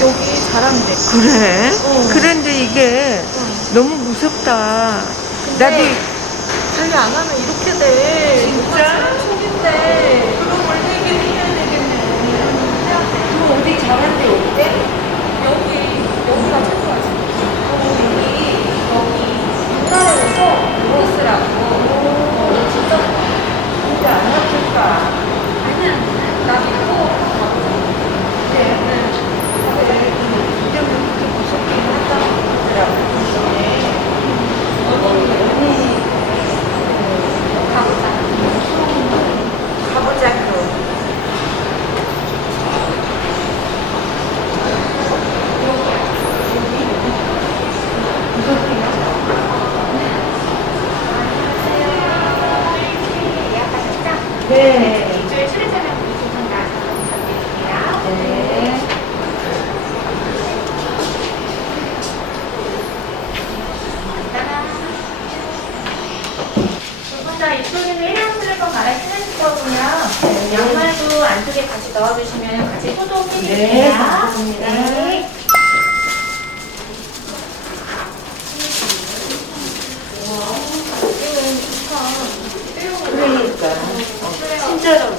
여기 잘한대. 그래? 어. 그런데 이게 너무 무섭다. 나도 관리 안 하면 이렇게 돼. 진짜? 초인데. 그럼 원래 이게 해야 되겠네. 너 어디 잘한데 어때? 여기, 여기가 최고하지. 여기, 여기. 옛날에서 로스라고. 어, 너 진짜 근데 안 아플까? 아니야. 나 믿고 근데 다들 이름이 그렇게 무섭긴 하다고 그러더라고. 언니 가보자. 가보자고. 예약하셨죠? 네. 일주일 출입자랑 두분 나와서 부탁드릴게요. 네. 두분다 이쪽에는 일회용 슬리퍼 갈아 신으실 거고요. 양말도 안쪽에 같이 넣어주시면 같이 소독해드릴게요. 네, 감사합니다. 네. 그러니까. 어, 친절하고.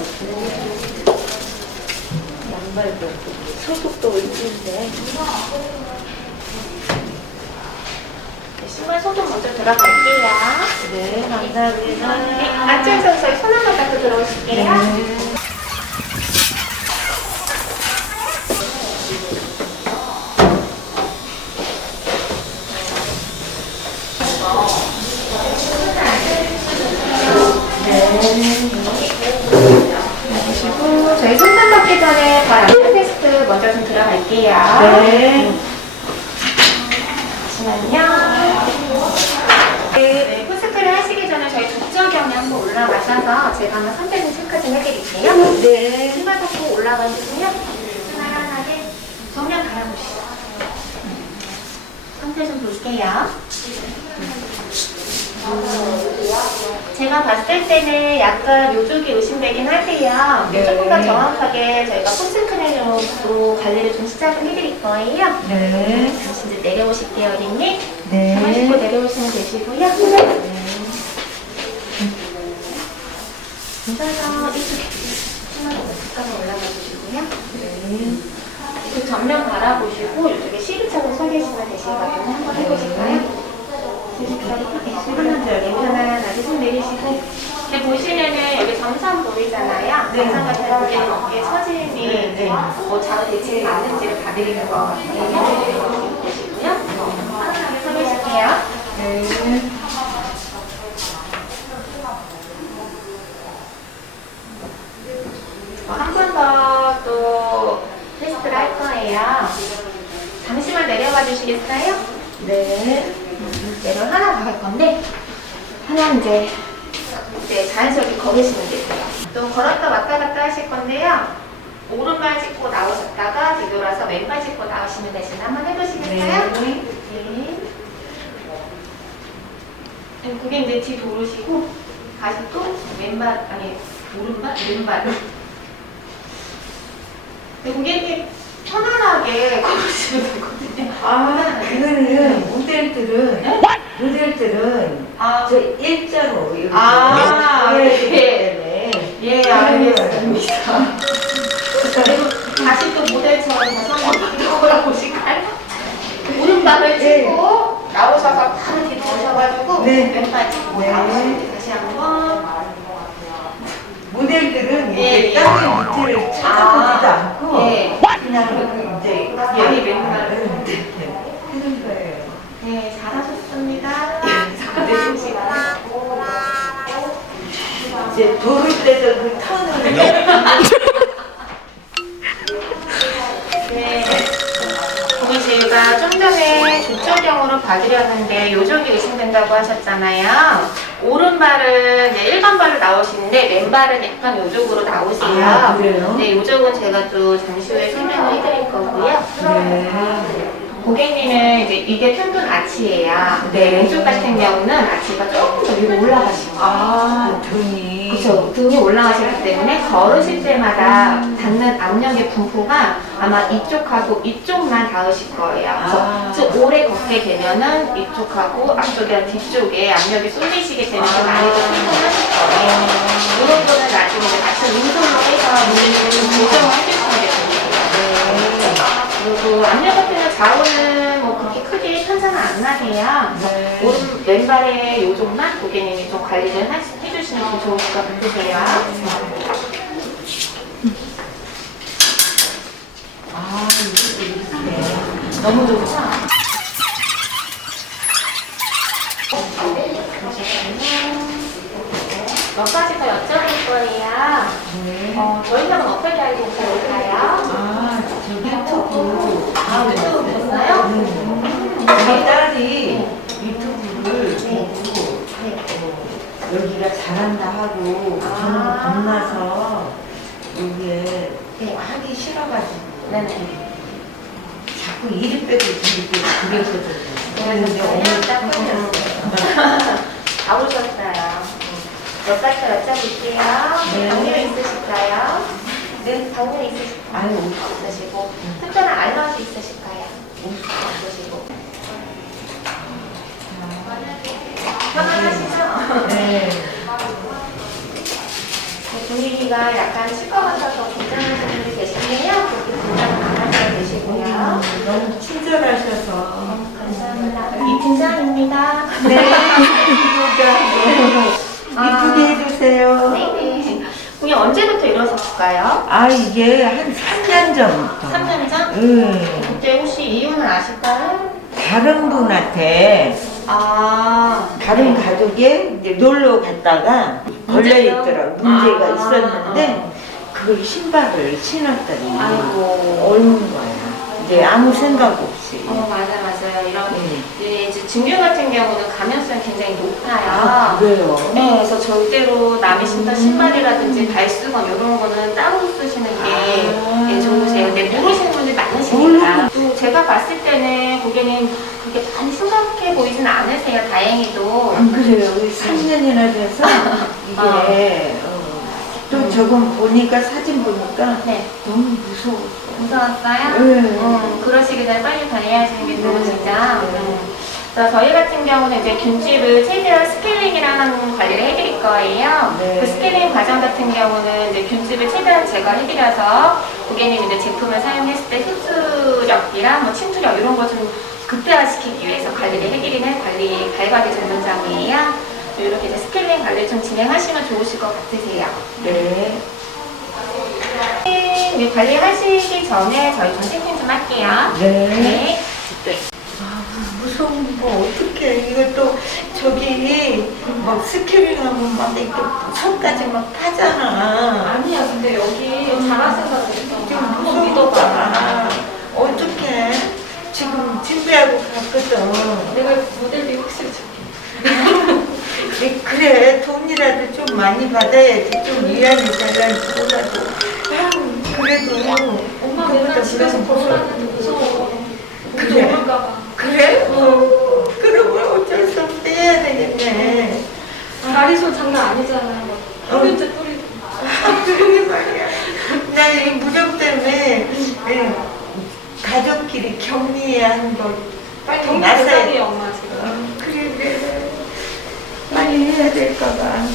양말도 소속도 있는데. 네, 신발 소독 먼저 들어갈게요. 네, 감사합니다. 네, 앉아서 저희 손 한번 닦고 들어오실게요. 네. 그리고 저희 손만 닦기 전에 발 안전 테스트 먼저 좀 들어갈게요. 네. 잠시만요. 네, 포스크를 하시기 전에 저희 북저경에 올라가셔서 제가 한번 선택을 체크 좀 해드릴게요. 네. 신발 벗고 올라가 주세요. 편안하게 정면 바라보시죠. 상태 좀 볼게요. 제가 봤을 때는 약간 요쪽이 의심되긴 하세요. 네. 조금 더 정확하게 저희가 포스크린으로 관리를 좀 시작을 해드릴 거예요. 네. 다시 이제 내려오실게요, 어린이. 가만 씻고 네. 내려오시면 되시고요. 앉아서 이쪽에 조금만 더 가까이 올라가 주시고요. 그 전면 바라보시고 이쪽에 시리차로 서 계시면 되시거든요. 한번 해보실까요? 하나 더 편안하게 손 내리시고 이렇게 보시면은 여기 점선 보이잖아요. 네. 점선 같은 고개 어깨 처짐이 네, 네. 뭐 좌우 대칭이 맞는지를 봐드리는 거거든요. 보시고요. 편안하게 서 계실게요. 네. 한 번 더 또 테스트를 할 거예요. 잠시만 내려가 주시겠어요? 네. 내려 하나 더할 건데 하나 이제 이제 자연스럽게 걸으시면 되세요. 또 걸었다 왔다 갔다 하실 건데요. 오른발 짚고 나오셨다가 뒤돌아서 왼발 짚고 나오시면 되시나 한번 해보시겠어요? 네. 네. 그럼 그게 이제 뒤 돌으시고 다시 또 왼발 아니 오른발 왼발. 고객님 편안하게 걸으시면 되거든요. 아, 이거는 모델들은, 네? 모델들은 아, 저 일자로 이렇게 아, 되기 네. 때문에. 예, 알겠습니다. 그리고 다시 또 모델처럼 다시 한번 돌아보실까요? 오른발을 네. 짚고 나오셔서 바로 뒤로 오셔가지고 네. 왼발 짚고 네. 돼. 다시 한번 모델들은 예, 이게 예. 땅에 밑을 쳐다보지도 않고 예. 그냥 그 이제 여기 왼발을 이렇게 하는 거예요. 네, 잘하셨습니다. 이제 돌을 때도 그 턴을 네. 그리고 제가 좀 전에 봐드렸는데 요쪽이 의심된다고 하셨잖아요. 오른발은 이제 일반발로 나오시는데 왼발은 약간 요쪽으로 나오세요. 아, 그래요? 네, 요쪽은 제가 또 잠시 후에 설명을 해드릴 네. 고객님은 이제 이게 튼튼 아치예요. 네. 네. 왼쪽 같은 경우는 아치가 조금 더 위로 거예요. 아, 등이. 그렇죠. 등이 올라가시기 때문에 걸으실 때마다 닿는 압력의 분포가 아마 이쪽하고 이쪽만 닿으실 거예요. 그래서 아. 즉 오래 걷게 되면은 이쪽하고 앞쪽이랑 뒤쪽에 압력이 쏠리시게 되면 좀 많이 좀 불편하실 거예요. 이런 거는 나중에 이제 같이 운동을 해서 문제를 좀 조정을 해주시면 되거든요. 그리고 압력 같은 경우 좌우는 크게 편차는 안 나세요. 네. 오른 왼발의 요정만 고객님이 좀 관리를 하- 해주시면 좀 좋을 것 같으세요. 아, 이것도 이렇게. 너무 좋죠? 몇 가지 더 여쭤 네. 어, 저희 집은 어떻게 알고 오셨을까요? 아, 저 유튜브. 아, 유튜브 보셨어요? 네. 우리 딸이 유튜브를 네. 보고 네. 어, 여기가 잘한다 하고 아. 저는 겁나서 여기에 네. 하기 싫어가지고 네네. 자꾸 이리 빼고 저리 빼고 그랬거든요. 그랬는데 그냥 딱 어머니 끊겼어요. 다 오셨어요. 몇 가지 더 여쭤볼게요. 네. 당뇨 있으실까요? 네? 당뇨 있으실까요? 아유, 없으시고 특별한 알러지 있으실까요? 없으시고 편안하시죠? 네. 분위기가 약간 쉴 것 같아서 긴장하시는 분이 계신데요. 그렇게 긴장은 안 하셔도 되시고요. 너무 친절하셔서. 감사합니다. 이 팀장입니다. 네. 이쁘게 해주세요. 네네. 그게 언제부터 이러셨을까요? 아, 이게 한 3년 전부터. 3년 전? 응. 그때 혹시 이유는 아실까요? 다른 분한테 아, 다른 네. 가족이 이제 놀러 갔다가 걸려 문제요? 있더라고 문제가 아, 있었는데 그걸 신발을 신었더니 아이고. 옳은 거야. 이제 아무 생각 없이. 어, 맞아, 맞아요. 이런, 네. 네, 증류 같은 경우는 감염성이 굉장히 높아요. 아, 그래요. 네, 그래서 절대로 남의 신던 신발이라든지 발수건 이런 거는 따로 쓰시는 게 아. 예, 좋으세요. 근데 모르시는 분들 많으시니까. 또 제가 봤을 때는 고객님 그렇게 많이 심각해 보이진 않으세요. 다행히도. 안 그래요. 3년이나 돼서 이게 어, 또 저건 보니까 사진 보니까 네, 너무 무서웠어. 무서웠어요? 네. 음, 그러시기 전에 빨리 관리하시는 게 좋으시죠? 네. 음. 그래서 저희 같은 경우는 이제 균집을 최대한 스케일링이라는 관리를 해드릴 거예요. 네. 그 스케일링 과정 같은 경우는 이제 균집을 최대한 제거해드려서 고객님 이제 제품을 사용했을 때 흡수력이랑 뭐 침투력 이런 거 좀 극대화시키기 위해서 관리를 해드리는 관리 발과제 전문점이에요. 이렇게 이제 스케일링 관리를 좀 진행하시면 좋으실 것 같으세요. 네. 네, 관리하시기 전에 저희 좀 체킹 좀 할게요. 네. 네. 무서운 거 어떡해. 이것도 저기 막 스케일링 하면 막 이렇게 손까지 막 파잖아. 아니야, 근데 여기 잘할 생각 좀 있어. 한번 믿어봐. 어떡해. 지금 준비하고 갔거든. 내가 모델비 확실히. 네, 그래 돈이라도 좀 많이 받아야지 좀 위안이 될란지 몰라도 아유, 그래도 엄마 맨날 집에서 무서워. 벗어나는데 무서워. 그래? 먹을까봐. 그래? 어, 그러면 어쩔 수 없이 해야 되겠네 다리솔 장난 아니잖아요. 흡연제 뿌리고. 아, 그러게 말이야 나이 무력 때문에 예, 가족끼리 격리해야 하는 거 대상이에요, 엄마 지금. 어, 그래 그래 빨리 해야 될까봐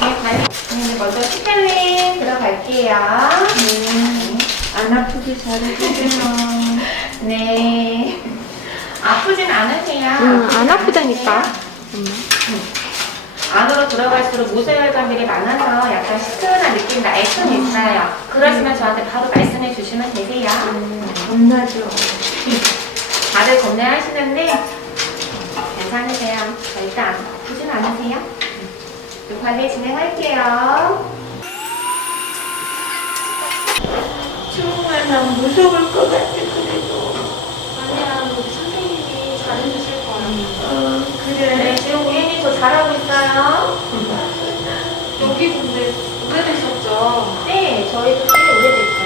네, 관- 네, 먼저 스펠링 들어갈게요. 안 아프게 잘해주세요 네. 아프진 않으세요? 응, 안 아프다니까. 안으로 들어갈수록 모세혈관들이 많아서 약간 시큰한 느낌 날 수는 있어요. 그러시면 저한테 바로 말씀해 주시면 되세요. 겁나죠 다들 겁내하시는데 괜찮으세요. 절대 안 아프진 않으세요. 그 관리 진행할게요. 정말 난 무서울 것 같아 그래도 아니야, 우리 선생님이 잘해주실 거야. 어, 네, 그래 지금 고객님 저 잘하고 있어요. 여기 근데 오래되셨죠? 네, 저희 도 꽤 오래됐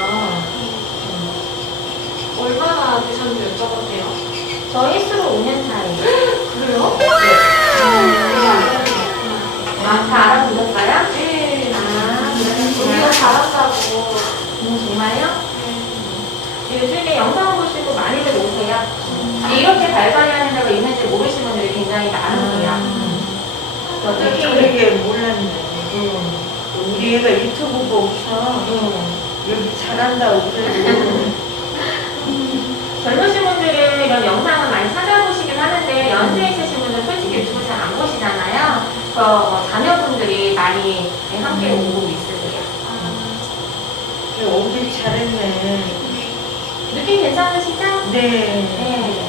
죠. 원래 되셨는지 여쭤봤대요. 저 횟수로 5년 차예요. 그래요? 아, 다 알아보셨어요? 네. 아, 우리가. 잘한다고. 음, 정말요? 네. 요즘에 영상 보시고 많이들 오세요. 이렇게 발관하는 데가 있는지 모르시는 분들이 굉장히 많으세요. 어떻게 그러게 몰랐네. 음, 우리 애가 유튜브 보고서 음. 여기 잘한다고 그래도 젊으신 분들은 이런 영상을 많이 찾아보시긴 하는데 연세 있으신 분들은 솔직히 유튜브 잘 안 보시잖아요. 그래서 뭐 자녀분들이 많이 함께 오고 있으세요. 오길 잘했네. 느낌 괜찮으시죠? 네. 네.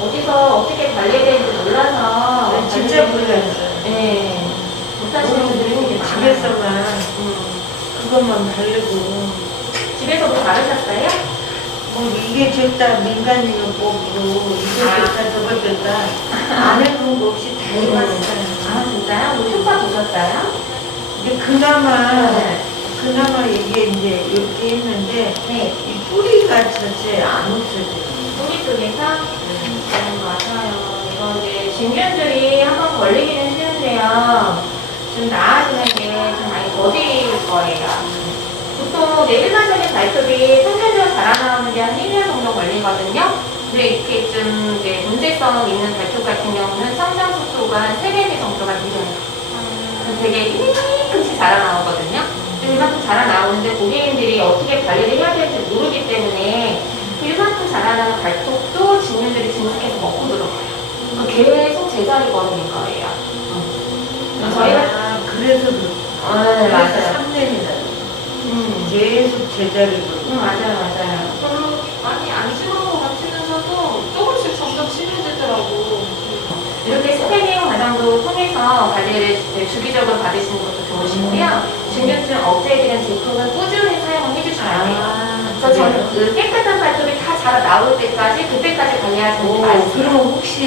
어디서 어떻게 관리해야 되는지 몰라서 네, 진짜 몰랐어요. 네. 못하시는 분들이 되게 많아요. 집에서만 음. 그것만 바르고 집에서 뭐 바르셨어요? 뭐 이게 좋다 민간요법으로 이거 아. 좋다 저거 좋다 안 해본 거 없이 다 해봤어요. 아 진짜요? 뭐 효과 보셨어요? 근데 그나마 네. 그나마 이게 이제 이렇게 했는데 네. 이 뿌리가 자체 안 없어져요. 우리 쪽에서 음, 맞아요. 이거 이제 진균들이 한번 걸리기는 쉬운데요. 좀 나아지는 게 좀 많이 더딜 거예요. 보통 내 일반적인 발톱이 평균적으로 자라나오는 게 한 1년 정도 걸리거든요. 근데 이렇게 좀 이제 문제성 있는 발톱 같은 경우는 성장 속도가 한 3배대 정도가 느려요. 되게 핑크빛이 자라나오거든요. 이만큼 자라나오는데 고객님들이 어떻게 관리를 해야 될지 모르기 때문에 그 이만큼 자라나는 발톱도 진균들이 증식해서 먹고 들어가요. 그럼 계속 제자리 걸음인 거예요. 음. 저희가 아, 그래서 그 아, 네, 맞아요. 3년이나 음, 계속 제자리로 음, 맞아요, 맞아요. 별로 많이 안 심한 것 같으면서도 조금씩 점점 심해지더라고. 이렇게 스캐닝 과정도 통해서 관리를 이제 주기적으로 받으시는 것도 좋으시고요. 진균증 억제해드리는 제품은 꾸준히 사용을 해주셔야 돼요. 아, 그래서 저는 그 깨끗한 발톱이 다 자라 나올 때까지 그때까지 관리하시는 게 오, 맞으세요. 그럼 혹시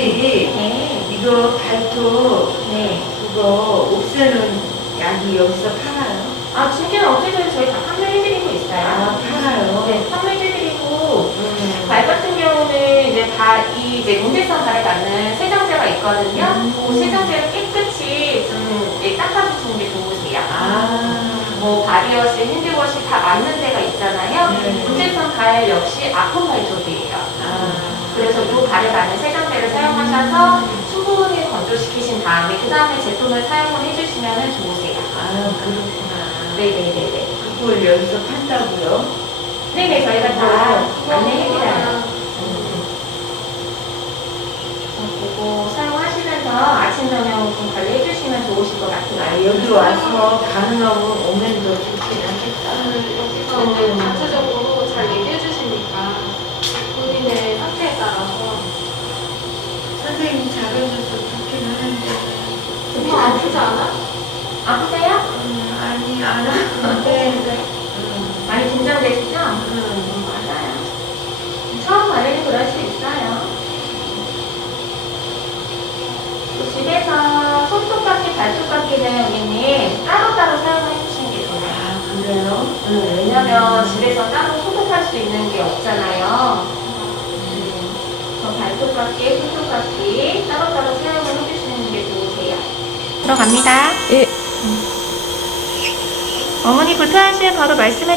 네, 이거 발톱 네. 그거 없애는 약이 여기서 팔아요? 아, 진균 억제제를 저희 다 판매해드리고 있어요. 아, 팔아요? 네, 판매해드리고 음. 발 같은 경우는 이제 발이 이제 문제성 발에 맞는 세정제가 있거든요. 음. 그 세정제를 깨끗이 좀 이제 닦아주시는 게 좋으세요. 아, 뭐 바디워시, 핸드워시 다 맞는 데가 있잖아요. 네. 문제성 발 역시 아픈 발톱이에요. 아. 그래서 이 발에 맞는 세정제를 사용하셔서 충분히 건조시키신 다음에 그 다음에 제품을 사용을 해주시면 좋으세요. 아, 그렇구나. 네네네네. 그걸 여기서 판다고요? 네네 저희가 다 안내해드려요. 보고 사용하시면서 아침 저녁 좀 관리해주시면 좋으실 것 아, 같아요. 여기 와서 가능하면 오면 더 좋긴 하겠다. 여기서 음. 자체적으로 잘 얘기해 주시니까 본인의 상태에 따라서 선생님 잘해줘서 좋긴 하는데. 너무 아프지 않아? 아프세요? 음, 아니, 안 하는데. 음, 긴장되시죠? 음. 맞아요. 처음 관리는 그럴 수 있어요. 또 집에서 손톱깎이, 발톱깎이는 여기는 따로따로 사용해 주시는 게 좋아요. 아, 그래요? 음, 왜냐면 집에서 따로 소독할 수 있는 게 없잖아요. 음, 그럼 발톱깎이, 손톱깎이 따로따로 사용을 해주시는 게 좋으세요. 들어갑니다. 예. 어머니 불편하시면 바로 말씀해